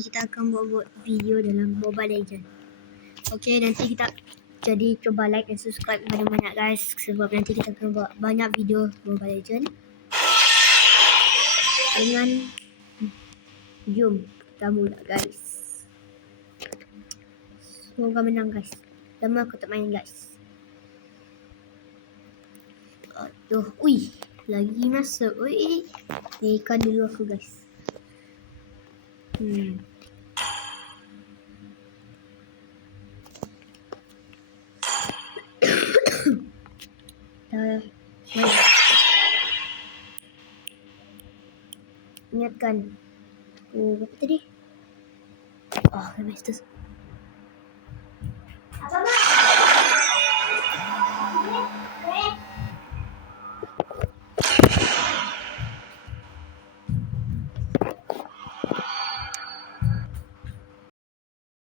ni kita akan buat video dalam Mobile Legends. Okay, nanti kita jadi cuba like dan subscribe banyak-banyak guys, sebab nanti kita akan buat banyak video Mobile Legends dengan jom kita mula guys. Semoga menang guys. Lama aku tak main guys. Aduh, ui, lagi masuk. Ui, ikan dulu aku guys. Ingatkan. Apa tadi? Oh, habis tu.